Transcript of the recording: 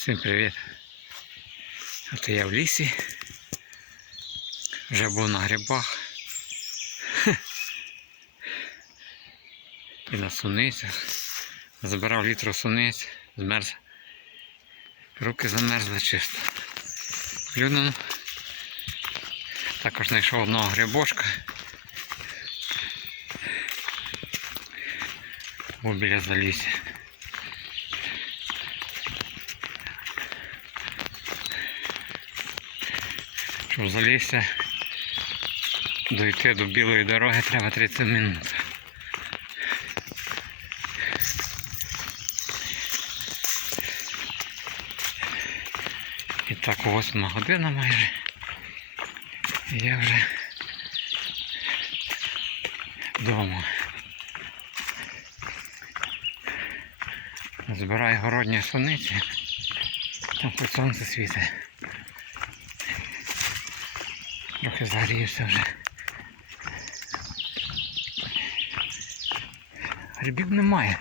Всім привіт. От я в лісі. Вже був на грибах. І на суницях. Забирав літру суниць, змерз. Руки замерзли чисто. Плюнув. Також знайшов одного грибочка. Був біля залісся. Щоб залізти, дойти до білої дороги треба 30 минут. І так, восьма година майже. І я вже вдома. Збираю городні суниці. Там хоч сонце світить. Трохи загрівся вже. Грибів немає.